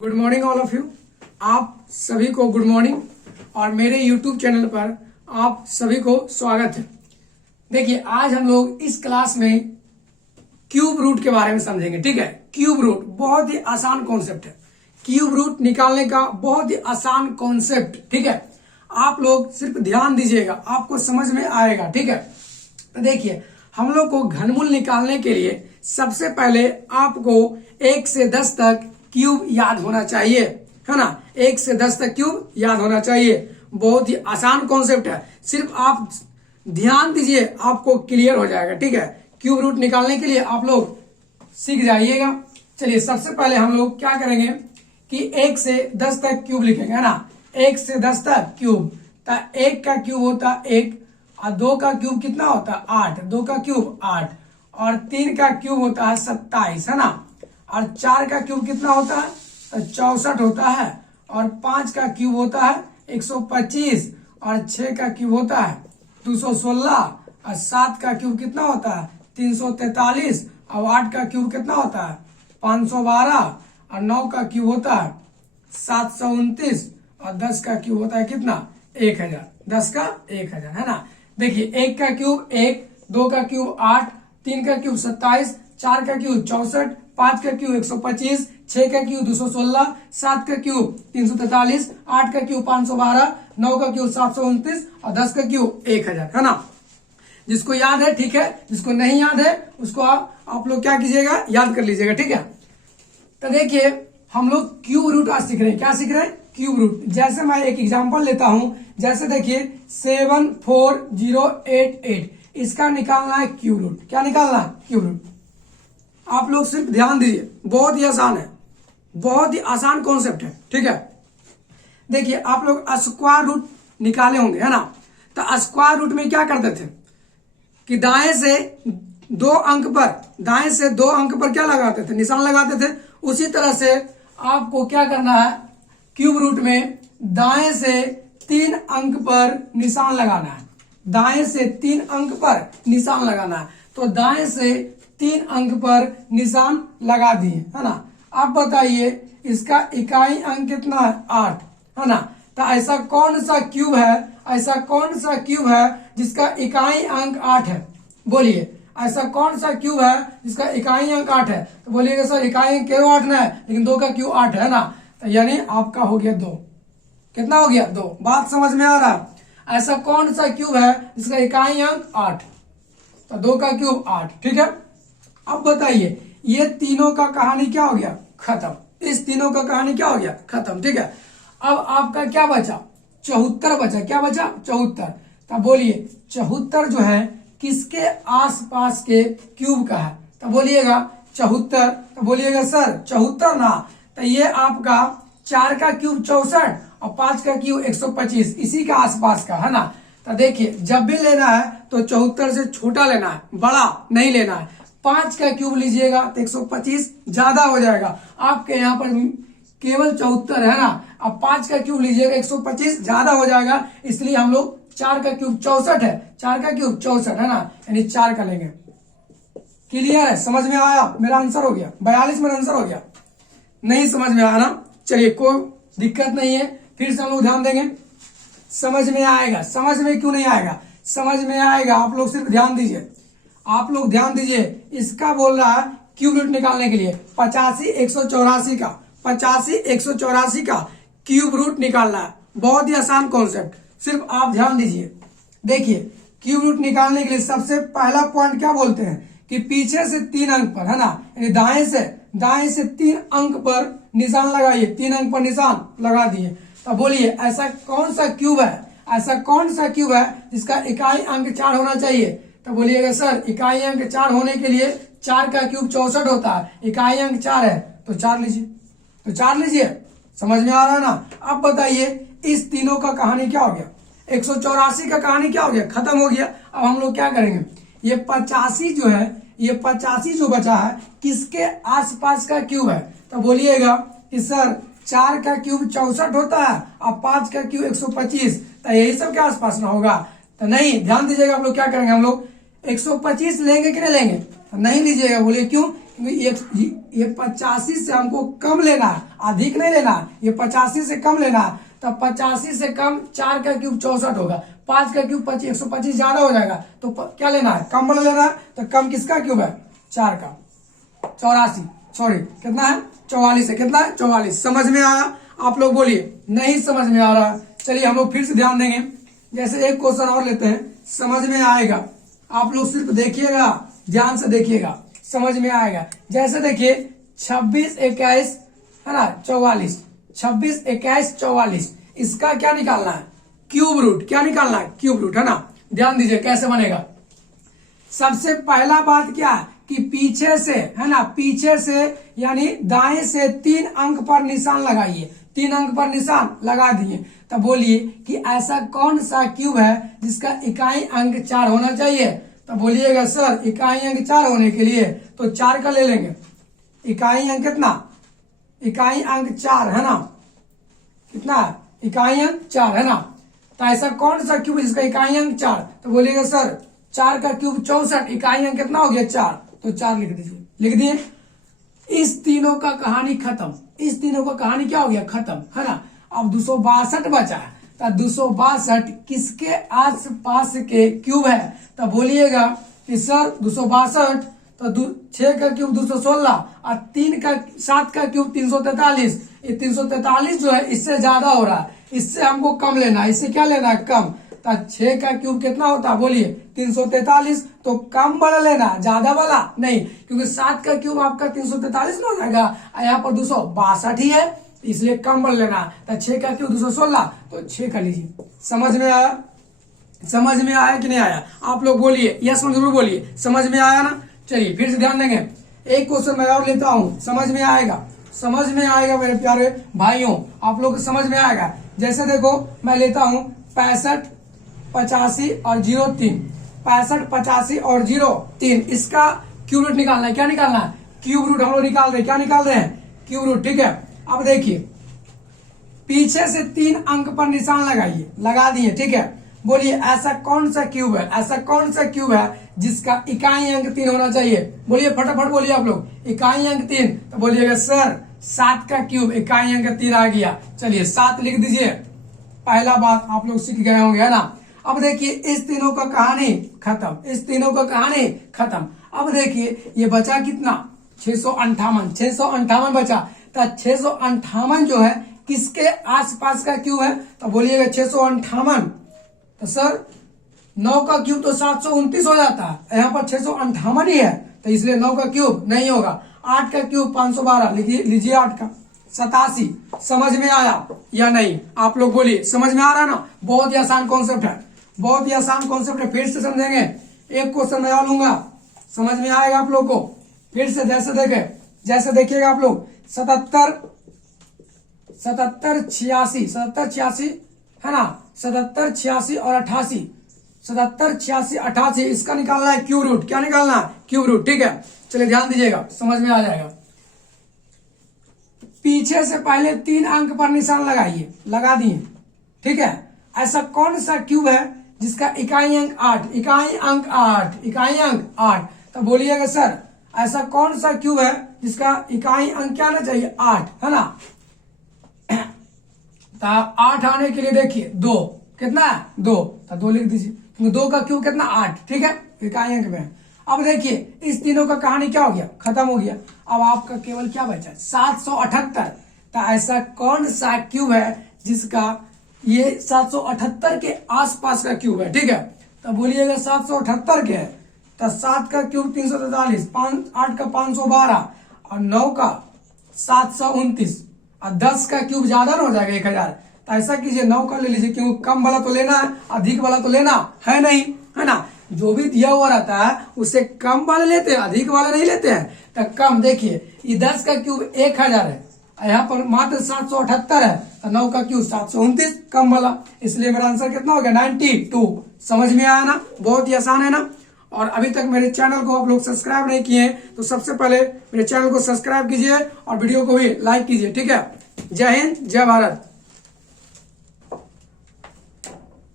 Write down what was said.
Good morning all of you. आप सभी को गुड मॉर्निंग और मेरे यूट्यूब चैनल पर आप सभी को स्वागत है। देखिए आज हम लोग इस क्लास में क्यूब रूट के बारे में समझेंगे। ठीक है, क्यूब रूट बहुत ही आसान कॉन्सेप्ट है। क्यूब रूट निकालने का बहुत ही आसान कॉन्सेप्ट। ठीक है, आप लोग सिर्फ ध्यान दीजिएगा, आपको समझ में आएगा। ठीक है, तो देखिए हम लोग को घनमूल निकालने के लिए सबसे पहले आपको 1 से 10 तक क्यूब याद होना चाहिए, है ना। 1 से 10 तक क्यूब याद होना चाहिए। बहुत ही आसान कॉन्सेप्ट है, सिर्फ आप ध्यान दीजिए, आपको क्लियर हो जाएगा। ठीक है, क्यूब रूट निकालने के लिए आप लोग सीख जाइएगा। चलिए सबसे पहले हम लोग क्या करेंगे कि 1 से 10 तक क्यूब लिखेंगे, है ना। 1 से 10 तक क्यूब, तो 1 का क्यूब होता है 1 और 2 का क्यूब कितना होता है 8, 2 का क्यूब 8 और 3 का क्यूब होता है 27, है ना। और 4 का क्यूब कितना होता है तो 64 होता है और 5 का क्यूब होता है 125 और 6 का क्यूब होता है 216 और 7 का क्यूब कितना होता है 343 और 8 का क्यूब कितना होता है 512 और 9 का क्यूब होता है 729 और 10 का क्यूब होता है कितना 1000। 10 का 1000, है ना। देखिए 1 का क्यूब 1, 2 का क्यूब 8, 3 का क्यूब 27, 4 का क्यूब 64, 5 का क्यूब 125, 6 का क्यूब 216, 7 का क्यूब 343, 8 का क्यूब 512, 9 का क्यूब 729 और 10 का क्यूब 1000, है ना। जिसको याद है ठीक है, जिसको नहीं याद है उसको आप लोग क्या कीजिएगा याद कर लीजिएगा। ठीक है, तो देखिए हम लोग क्यूब रूट आज सीख रहे हैं। क्या सीख रहे हैं? Cube root. जैसे मैं एक एग्जांपल लेता हूं, जैसे देखिए 74088, इसका निकालना है क्यूब रूट। क्या निकालना है? Cube root. आप लोग सिर्फ ध्यान दीजिए, बहुत ही आसान है, बहुत ही आसान कॉन्सेप्ट है। ठीक है, देखिए आप लोग स्क्वायर रूट निकाले होंगे, है ना। तो स्क्वायर रूट में क्या करते थे कि दाएं से 2 अंक पर क्या लगाते थे? निशान लगाते थे। उसी तरह से आपको क्या करना है क्यूब रूट में दाएं से 3 अंक पर निशान लगाना है। दाएं से 3 अंक पर निशान लगाना है। तो दाएं से 3 अंक पर निशान लगा दिए, है ना। अब बताइए इसका इकाई अंक कितना है 8, है ना। तो ऐसा कौन सा क्यूब है जिसका इकाई अंक 8 है? बोलिए ऐसा कौन सा क्यूब है जिसका इकाई अंक 8 है? तो बोलिएगा सर इकाई अंक क्यों 8 ना है, लेकिन 2 का क्यूब 8 है ना। तो यानी आपका हो गया 2। कितना हो गया? 2। बात समझ में आ रहा है? ऐसा कौन सा क्यूब है जिसका इकाई अंक 8? तो 2 का क्यूब 8। ठीक है, अब बताइए ये तीनों का कहानी क्या हो गया? खत्म। इस तीनों का कहानी क्या हो गया? खत्म। ठीक है, अब आपका क्या बचा? 74 बचा। क्या बचा? 74। तो बोलिए 74 जो है किसके आसपास के क्यूब का है? तो बोलिएगा 74। तो बोलिएगा सर 74 ना, तो ये आपका 4 का क्यूब 64 और 5 का क्यूब 125 इसी का आसपास का, है ना। तो देखिए जब भी लेना है तो 74 से छोटा लेना है, बड़ा नहीं लेना है। 5 का क्यूब लीजिएगा तो 125 ज्यादा हो जाएगा। आपके यहाँ पर केवल 74 है ना, अब 5 का क्यूब लीजिएगा 125 ज्यादा हो जाएगा, इसलिए हम लोग 4 का क्यूब 64 है, 4 का क्यूब 64 है ना, यानी 4 का लेंगे। क्लियर है? समझ में आया? मेरा आंसर हो गया 42 मेरा आंसर हो गया। नहीं समझ में आया ना, चलिए कोई दिक्कत नहीं है, फिर से हम लोग ध्यान देंगे, समझ में आएगा। समझ में क्यों नहीं आएगा? समझ में आएगा। आप लोग सिर्फ ध्यान दीजिए, आप लोग ध्यान दीजिए। इसका बोल रहा है क्यूब रूट निकालने के लिए 85 184 का क्यूब रूट निकालना है। बहुत ही आसान कॉन्सेप्ट, सिर्फ आप ध्यान दीजिए। देखिए क्यूब रूट निकालने के लिए सबसे पहला पॉइंट क्या बोलते हैं कि पीछे से 3 अंक पर, है ना, यानी दाएं से 3 अंक पर निशान लगाइए। 3 अंक पर निशान लगा दिए। तो बोलिए ऐसा कौन सा क्यूब है जिसका इकाई अंक 4 होना चाहिए? तो बोलिएगा सर इकाई अंक 4 होने के लिए 4 का क्यूब 64 होता है, इकाई अंक 4 है तो 4 लीजिए। तो 4 लीजिए। समझ में आ रहा है ना। अब बताइए इस तीनों का कहानी क्या हो गया? 184 का कहानी क्या हो गया? खत्म हो गया। अब हम लोग क्या करेंगे, ये 85 जो है, ये 85 जो बचा है किसके आसपास का क्यूब है? तो बोलिएगा कि सर 4 का क्यूब 64 होता है और 5 का क्यूब 125, तो यही सब के आसपास ना होगा? तो नहीं, ध्यान दीजिएगा। आप लोग क्या करेंगे, हम लोग 125 लेंगे कि नहीं लेंगे? नहीं लीजिएगा। बोलिए क्यों? ये 85 से हमको कम लेना है, अधिक नहीं लेना। ये 85 से कम लेना है, तब 85 से कम 4 का क्यूब 64 होगा, 5 का क्यूब 125 ज्यादा हो जाएगा। तो क्या लेना है, कम वाला लेना है। तो कम किसका क्यूब है, 4 का 84, सॉरी कितना है 44 है, कितना है 44। समझ में आया? आप लोग बोलिए नहीं समझ में आ रहा। चलिए हम लोग फिर से ध्यान देंगे। जैसे एक क्वेश्चन और लेते हैं, समझ में आएगा। आप लोग सिर्फ देखिएगा, ध्यान से देखिएगा, समझ में आएगा। जैसे देखिए 26 21 है ना 44, 26 21 44, इसका क्या निकालना है, क्यूब रूट। क्या निकालना है, क्यूब रूट, है ना। ध्यान दीजिए कैसे बनेगा। सबसे पहला बात क्या है कि पीछे से, है ना, पीछे से यानी दाएं से 3 अंक पर निशान लगाइए। 3 अंक पर निशान लगा दिए, तब बोलिए कि ऐसा कौन सा क्यूब है जिसका इकाई अंक 4 होना चाहिए। तो बोलिएगा सर इकाई अंक 4 होने के लिए तो 4 का ले लेंगे। इकाई अंक कितना, इकाई अंक 4 है ना, कितना इकाई अंक 4 है ना। तो ऐसा कौन सा क्यूब है जिसका इकाई अंक 4। तो बोलिएगा सर 4 का क्यूब 64, इकाई अंक कितना हो गया 4, तो 4 लिख दीजिए। लिख दिए। इस तीनों का कहानी खत्म। इस तीनों का कहानी क्या हो गया, खत्म, है ना। अब 262 बचा है, तो 262 किसके आस पास के क्यूब है। तो बोलिएगा कि सर 262, तो 6 का क्यूब 216 और 7 का क्यूब 343। ये 343 जो है इससे ज्यादा हो रहा है, इससे हमको कम लेना है। इससे क्या लेना है, कम। तो 6 का क्यूब कितना होता है, बोलिए 343। तो कम वाला लेना, ज्यादा वाला नहीं, क्योंकि 7 का क्यूब आपका 343 में हो जाएगा और यहाँ पर 262 ही है, इसलिए कम वाला लेना। तो 6 का क्यूब 216, तो 6 का लीजिए। समझ में आया? समझ में आया कि नहीं आया? आप लोग बोलिए, यस में जरूर बोलिए। समझ में आया ना? चलिए फिर से ध्यान देंगे। एक क्वेश्चन मैं और लेता हूं, समझ में आएगा, समझ में आएगा मेरे प्यारे भाइयों, आप लोग समझ में आएगा। जैसे देखो मैं लेता हूं 65 85 और 03, 65 85 और 03, इसका क्यूब रूट निकालना है। क्या निकालना है, क्यूब रूट हम लोग निकाल रहे हैं। क्या निकाल रहे हैं, क्यूब रूट, ठीक है। अब देखिए पीछे से 3 अंक पर निशान लगाइए, लगा दिए, ठीक है। बोलिए ऐसा कौन सा क्यूब है, ऐसा कौन सा क्यूब है जिसका इकाई अंक 3 होना चाहिए। बोलिए फटाफट बोलिए आप लोग, इकाई अंक 3। तो बोलिएगा सर 7 का क्यूब इकाई अंक 3 आ गया। चलिए 7 लिख दीजिए। पहला बात आप लोग सीख गए होंगे, है ना। अब देखिए इस तीनों का कहानी खत्म, इस तीनों का कहानी खत्म। अब देखिए ये बचा कितना, 658, 658 बचा। तो 658 जो है किसके आसपास का क्यूब है। तो बोलिएगा 658, तो सर 9 का क्यूब तो 729 हो जाता है, यहाँ पर 658 ही है, तो इसलिए 9 का क्यूब नहीं होगा। 8 का क्यूब 512, लीजिए 8 का 87। समझ में आया या नहीं? आप लोग बोलिए, समझ में आ रहा है ना। बहुत ही आसान कॉन्सेप्ट है, बहुत ही आसान कॉन्सेप्ट है। फिर से समझेंगे। एक क्वेश्चन मैं और लूंगा, समझ में आएगा आप लोग को। फिर से जैसे देखिएगा आप लोग 77 86 है ना, 77 86 और 88, 77 86 88, इसका निकालना है क्यूब रूट। क्या निकालना है, क्यूब रूट, ठीक है। चलिए ध्यान दीजिएगा, समझ में आ जाएगा। पीछे से पहले 3 अंक पर निशान लगाइए, लगा दिए, ठीक है। ऐसा कौन सा क्यूब है जिसका इकाई अंक 8, इकाई अंक 8, इकाई अंक 8। तो बोलिएगा सर ऐसा कौन सा क्यूब है जिसका इकाई अंक क्या आना चाहिए, 8, है ना। तो 8 आने के लिए देखिए 2, कितना है 2, तो 2 लिख दीजिए, क्योंकि 2 का क्यूब कितना 8, ठीक है, इकाई अंक में। अब देखिए इस तीनों का कहानी क्या हो गया, खत्म हो गया। अब आपका केवल क्या बचा, 778। तो ऐसा कौन सा क्यूब है जिसका ये 778 के आसपास का क्यूब है, ठीक है। तो बोलिएगा 778 के है, तो 7 का क्यूब 343, 8 का 512 और 9 का 729 और 10 का क्यूब ज्यादा ना हो जाएगा 1000। तो ऐसा कीजिए 9 का ले लीजिए, क्योंकि कम वाला तो लेना है, अधिक वाला तो लेना है नहीं, है ना। जो भी दिया हुआ रहता है उससे कम वाले लेते हैं, अधिक वाले नहीं लेते हैं। तो कम देखिए ये 10 का क्यूब 1000 है, यहाँ पर मात्र 778 है, तो 9 का क्यूब 729 कम वाला, इसलिए मेरा आंसर कितना हो गया 92। समझ में आया ना, बहुत ही आसान है ना। और अभी तक मेरे चैनल को आप लोग सब्सक्राइब नहीं किए हैं तो सबसे पहले मेरे चैनल को सब्सक्राइब कीजिए और वीडियो को भी लाइक कीजिए, ठीक है। जय हिंद, जय भारत।